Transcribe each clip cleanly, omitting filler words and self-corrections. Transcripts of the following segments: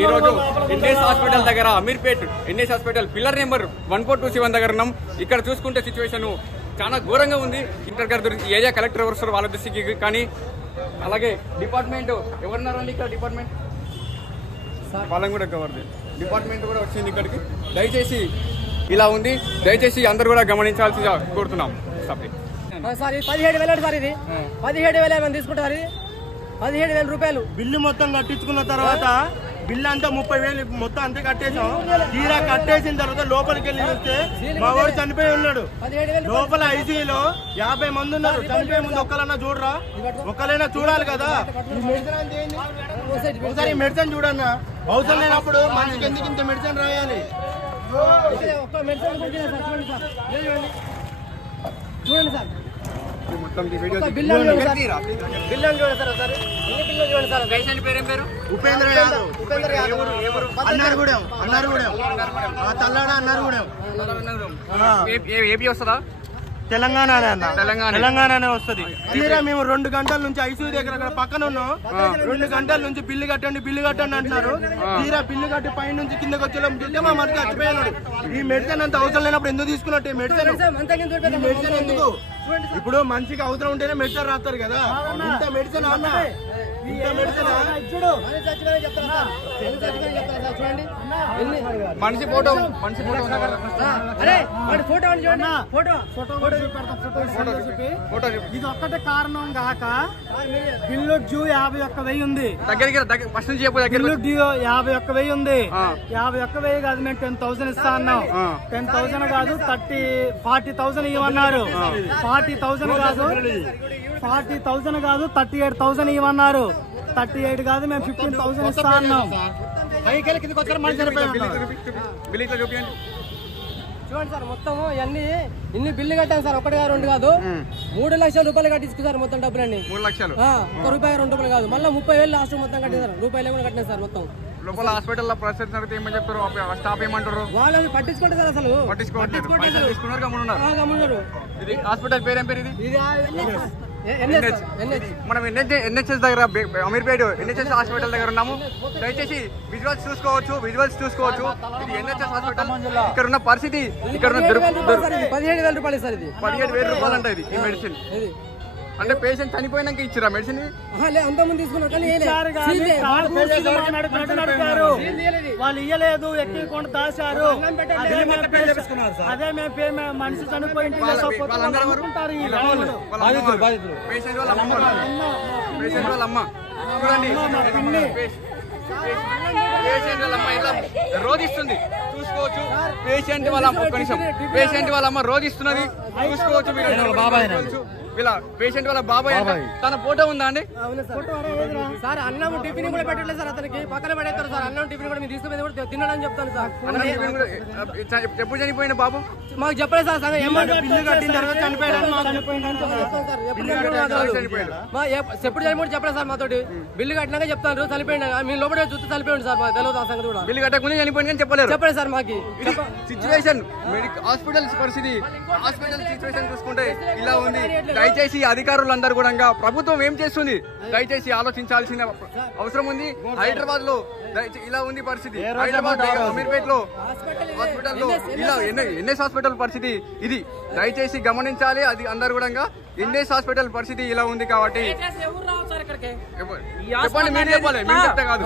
ఈ రోజు NS hospital దగ్గర Ameerpet NS hospital pillar number 1427 దగ్గర ఉన్నాం. ఇక్కడ చూసుకుంటే సిచ్యువేషన్ చాలా ఘోరంగా ఉంది. ఇంటర్ ఏరియా కలెక్టర్ ఎవరు వస్తారు వాళ్ళ దృష్టికి, కానీ అలాగే డిపార్ట్మెంట్ ఎవరున్నారండి ఇక్కడ డిపార్ట్మెంట్ వాళ్ళని కూడా కవర్ది డిపార్ట్మెంట్ కూడా వచ్చింది ఇక్కడికి. దయచేసి ఇలా ఉంది, దయచేసి అందరు కూడా గమనించాల్సిందిగా కోరుతున్నాం. సార్ 17,000 సార్, ఇది 17,000 ఏమైనా తీసుకుంటారు. 17,000 రూపాయలు బిల్లు మొత్తం కట్టించుకున్న తర్వాత బిల్లు అంతా 30,000 మొత్తం అంతే కట్టేసాం. తీరా కట్టేసిన తర్వాత లోపలికి వెళ్ళి చూస్తే మా వాడు చనిపోయి ఉన్నాడు. లోపల ఐసీయూలో 50 మంది ఉన్నారు. చనిపోయే ముందు ఒక్కలన్నా చూడరా, ఒక్కలైనా చూడాలి కదా. ఒకసారి మెడిసిన్ చూడన్నా, అవసరం లేనప్పుడు మనిషికి ఎందుకు ఇంత మెడిసిన్ రాయాలి? చూడండి సార్, ఉపేంద్ర యాదవ్ అన్నారు కూడా తల్లాడ అన్నారు కూడా ఏపీ వస్తుందా? తెలంగాణనే వస్తుంది. తీరా మేము 2 గంటల నుంచి ఐసీయూ దగ్గర అక్కడ పక్కన ఉన్నాం. 2 గంటల నుంచి బిల్లు కట్టండి అంటున్నారు. తీరా బిల్లు కట్టి పై నుంచి కిందకి వచ్చేలా చూస్తే మా మనకి చచ్చిపోయినాడు. ఈ మెడిసిన్ అంత అవసరం లేనప్పుడు ఎందుకు తీసుకున్నట్టు మెడిసిన్ ఎందుకు? ఇప్పుడు మనిషికి అవసరం ఉంటేనే మెడిసిన్ రాస్తారు కదా. ఇంత మెడిసిన్ అన్న, ఇంత మెడిసిన్ మనిషి ఫోటో ఇది ఒక్కటే కారణం కాక బిల్లు డ్యూ 51,000 ఉంది. బిల్లు డ్యూ 51,000 ఉంది. 51,000 కాదు, మేము 10,000 ఇస్తా అన్నాం. 10,000 కాదు 40,000 ఇవ్వన్నారు. 40,000 కాదు 38,000 ఇవ్వన్నారు. 38 కాదు, మేము 15,000 ఇస్తా అన్నాం. చూడండి సార్, మొత్తం ఇన్ని బిల్లు కట్టాను సార్. 1 కాదు 2 కాదు, 3 లక్షల రూపాయలు కట్టించుకు సార్. మొత్తం డబ్బులన్నీ 3 లక్షలు, 1 రూపాయి 2 రూపాయలు కాదు, మళ్ళీ 30,000 లాస్ట్ మొత్తం కట్టినారు. రూపాయలు కూడా కట్టినారు సార్. మొత్తం లోపల హాస్పిటల్ పరిస్థితి నడితే ఏమని చెప్తారు? స్టాఫ్ ఏమంటారు? వాళ్ళు పట్టించుకుంటారు సార్, అసలు పట్టించుకోవట్లేదు. ఇది హాస్పిటల్ పేరు ఏం పేరు? ఇది మనం ఎన్హెచ్ఎస్ దగ్గర అమీర్పేట్ ఎన్హెచ్ఎస్ హాస్పిటల్ దగ్గర ఉన్నాము. దయచేసి విజువల్స్ చూసుకోవచ్చు. ఇది ఎన్హెచ్ఎస్ హాస్పిటల్. ఇక్కడ ఉన్న పరిస్థితి, ఇక్కడ ఉన్న 17,000 రూపాయలు సార్. ఇది 17,000 రూపాయలు అంటే ఇది ఈ మెడిసిన్. అంటే పేషెంట్ చనిపోయినాక ఇచ్చిరా మెడిసిన్? అంతమంది తీసుకున్నారు కానీ వాళ్ళు ఇయ్యలేదు, ఎక్కికుండా దాచారు. అదే మేము మనిషి చనిపోయింది. పేషెంట్ వాళ్ళ అమ్మ చూడండి, పేషెంట్ వాళ్ళ అమ్మ ఇలా రోధిస్తుంది చూసుకోవచ్చు. పేషెంట్ వాళ్ళ అమ్మ రోధిస్తున్నది చూసుకోవచ్చు. వీళ్ళ పేషెంట్ వాళ్ళ బాబాయ్ తన ఫోటో ఉందా అండి? సార్ అన్నం టిఫిన్ కూడా పెట్టలేదు సార్. అతనికి పక్కన పడేస్తారు సార్. అన్నం టిఫిన్ కూడా మీరు తీసుకుపోయింది కూడా తినడని చెప్తాను సార్. ఎప్పుడు చనిపోయిన బాబు మాకు చెప్పలేదు సార్. బిల్లు కట్టిన తర్వాత చనిపోయాడు. ఎప్పుడు చనిపోయి చెప్పలేదు సార్. మాతోటి బిల్లు కట్టినాక చెప్తాను చనిపోయింది. మీ లోపల చూస్తే చనిపోయింది సార్. మాకు తెలియదు ఆ సంగతి కూడా. బిల్లు కట్టకుండా చనిపోయింది కానీ చెప్పలేదు సార్ మాకు. సిచ్యువేషన్ హాస్పిటల్ పరిస్థితి, హాస్పిటల్ సిచ్యువేషన్ చూసుకుంటే ఇలా ఉంది. దయచేసి అధికారులందరూ కూడా ప్రభుత్వం ఏం చేస్తుంది దయచేసి ఆలోచించాల్సిన అవసరం ఉంది. హైదరాబాద్ లో ఇలా ఉంది పరిస్థితి. హైదరాబాద్ అమీర్పేట్ లో హాస్పిటల్లో ఇలా ఎన్ఎస్ హాస్పిటల్ పరిస్థితి ఇది. దయచేసి గమనించాలి. అది అందరు కూడా ఎన్ఎస్ హాస్పిటల్ పరిస్థితి ఇలా ఉంది కాబట్టి చెప్పండి. మీరు చెప్పాలి, మీరు చెప్తే కాదు.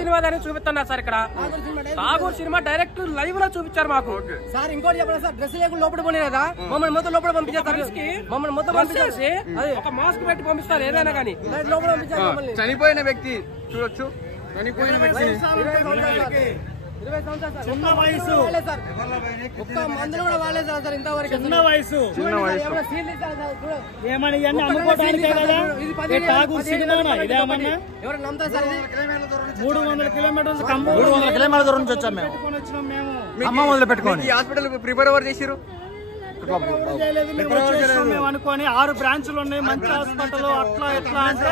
సినిమా చూపిస్తున్నారు సార్. ఇక్కడ ఠాగూర్ సినిమా డైరెక్ట్ లైవ్ లో చూపించారు మాకు సార్. ఇంకోటి చెప్పండి సార్, డ్రెస్ లేకుండా లోపల పోలేదా? మమ్మల్ని మొత్తం లోపల పంపించారు. మమ్మల్ని మొత్తం పంపించేసి ఒక మాస్క్ పెట్టి పంపిస్తారు ఏదైనా కానీ. లోపల పంపించారు. చనిపోయిన వ్యక్తి చూడొచ్చు. చనిపోయిన వ్యక్తి 20 సంవత్సరాలు చిన్న వయసు. ఒక్క మందులు కూడా వాడలేదు సార్ ఇంతవరకు. చిన్న వయసు ఏమని ఇవన్నీ అమ్ముకోవడానికి ఎవరు నమ్ముతారు సార్? 300 కిలోమీటర్ల దూరం నుంచి వచ్చాం మేము. ఖమ్మం మొదలు పెట్టుకోండి. హాస్పిటల్ ప్రిపేర్ ఎవరు చేశారు? మేము అనుకోని 6 బ్రాంచ్లు ఉన్నాయి. మంచి హాస్పిటల్ అట్లా ఎట్లా అంటే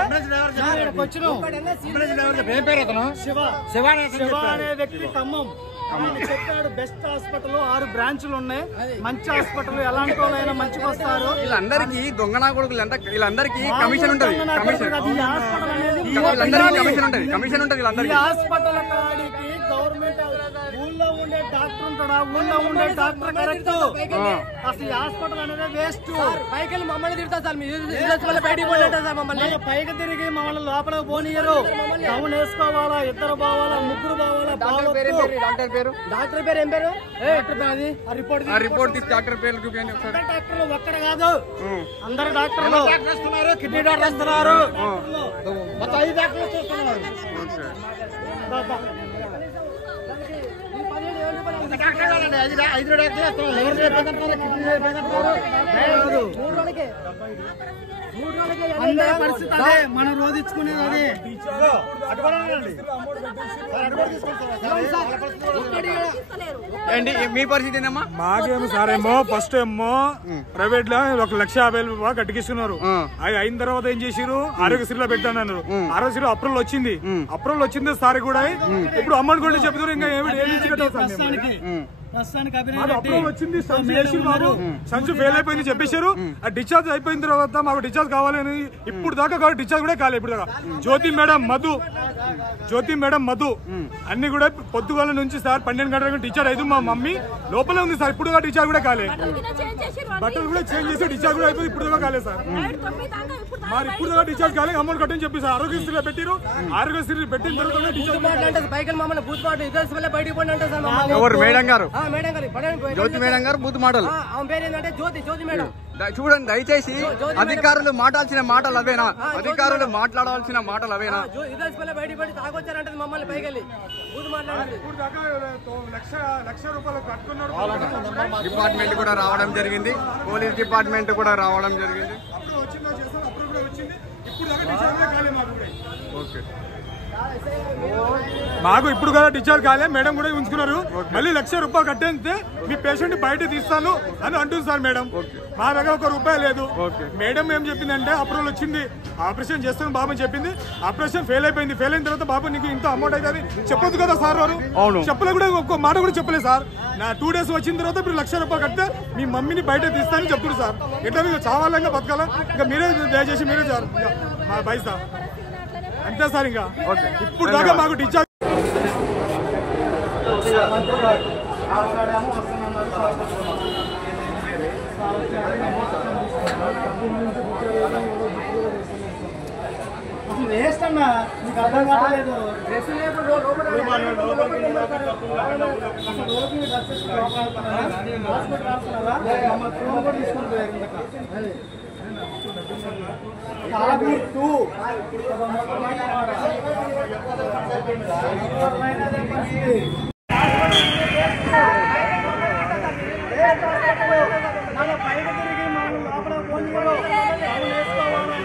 శివ అనే వ్యక్తి ఖమ్మం చెప్పాడు. బెస్ట్ హాస్పిటల్ 6 బ్రాంచ్లు ఉన్నాయి. మంచి హాస్పిటల్ ఎలాంటి వాళ్ళైనా మంచిగా వస్తారు. వీళ్ళందరికీ దొంగనా కొడుకులు వీళ్ళందరికీ కమిషన్ ఉంటుంది. ఈ కమిషన్ ఉంటుంది హాస్పిటల్ కాడికి గవర్నమెంట్ ఊళ్ళో ఉండే డాక్టర్ ఉంటాడా? ఊళ్ళో ఉండే డాక్టర్ కరెక్ట్. అసలు హాస్పిటల్ అనేది వేస్ట్. పైకి మమ్మల్ని తిడతా సార్, బయటికి పోలేట సార్, మమ్మల్ని పైకి తిరిగి మమ్మల్ని లోపలికి పోనీయరు. టౌన్ వేసుకోవాలా, ఇద్దరు బావాలా, ముగ్గురు బావాలా. డాక్టర్ పేరు ఏం పేరు? రిపోర్ట్ తీసి డాక్టర్ పేర్లు చూపించండి ఒకసారి. డాక్టర్లు ఒక్కడ కాదు, అందరు డాక్టర్లు కిడ్నీ డాక్టర్ వస్తున్నారు. మొత్తం 5 డాక్టర్లు చూస్తున్నారు. అందరి పరిస్థితి అదే, మనం రోధించుకునేది అదే. మీ పరిస్థితి ఏందమ్మా? మాకేమో సార్ ఏమో ఫస్ట్ ఏమో ప్రైవేట్ లో 1,50,000 కట్టిస్తున్నారు. అది అయిన తర్వాత ఏం చేసారు, ఆరోగ్యశ్రీలో పెట్టానన్నారు. ఆరోగ్యశ్రీ అప్రూవల్ వచ్చింది. అప్రూవల్ వచ్చింది సార్ కూడా. ఇప్పుడు అమౌంట్ కూడా చెప్తున్నారు. ఇంకా వచ్చింది సంచు ఫెయిల్ అయిపోయింది చెప్పేశారు. ఆ డిశ్చార్జ్ అయిపోయిన తర్వాత మాకు డిశ్చార్జ్ కావాలని ఇప్పుడు దాకా డిశ్చార్జ్ కూడా కాలేదు. ఇప్పుడు దాకా జ్యోతి మేడం మధు అన్ని కూడా పొద్దుగాల నుంచి సార్ 12 గంటల డిశ్చార్జ్ అయితే మా మమ్మీ లోపలే ఉంది సార్. ఇప్పుడు డిశ్చార్జ్ కూడా కాలేదు. బట్టలు కూడా చేంజ్ చేసి డిశ్చార్జ్ కూడా అయిపోయింది. ఇప్పుడు దాకా కాలేదు సార్. మరి ఇప్పుడు దాకా డిశ్చార్జ్ కాలేదు. అమౌంట్ కట్టని చెప్పి సార్ ఆరోగ్యశ్రీలో పెట్టారు. ఆరోగ్యశ్రీ పెట్టిన తర్వాత ఎవరు? మేడం గారు, జ్యోతి మేడం గారు బూత్ మాటలు చూడండి. దయచేసి అధికారులు మాట్లాడాల్సిన మాటలు అవేనా? అధికారులు మాట్లాడాల్సిన మాటలు అవేనా? డిపార్ట్మెంట్ కూడా రావడం జరిగింది, పోలీస్ డిపార్ట్మెంట్ కూడా రావడం జరిగింది. ఓకే, మాకు ఇప్పుడు కూడా డిశ్చార్జ్ కాలే. మేడం కూడా ఉంచుకున్నారు. మళ్ళీ ₹1,00,000 కట్టేస్తే మీ పేషెంట్ బయట తీస్తాను అని అంటుంది సార్ మేడం. మా దగ్గర ₹1 లేదు. మేడం ఏం చెప్పిందంటే అప్రూవల్ వచ్చింది, ఆపరేషన్ చేస్తాను బాబు అని చెప్పింది. ఆపరేషన్ ఫెయిల్ అయిపోయింది. ఫెయిల్ అయిన తర్వాత బాబు నీకు ఇంత అమౌంట్ అయితే చెప్పొద్దు కదా సార్ వారు. చెప్పలే కూడా, ఒక్క మాట కూడా చెప్పలేదు సార్. నా 2 days వచ్చిన తర్వాత మీరు ₹1,00,000 కడితే మీ మమ్మీని బయట తీస్తానని చెప్తున్నారు సార్. ఎట్లా మీకు చావాలా, ఇంకా బతకాలా? ఇంకా మీరే దయచేసి మీరే సార్ మా బై సార్ అంతే సార్. ఇంకా ఇప్పుడు దాకా మాకు డిశ్చార్జ్ వేస్ట్ అన్నా, మీకు అర్థం కాలేదు. బయట తిరిగి మనం లోపల పోనీయరు. వేసుకోవాలి.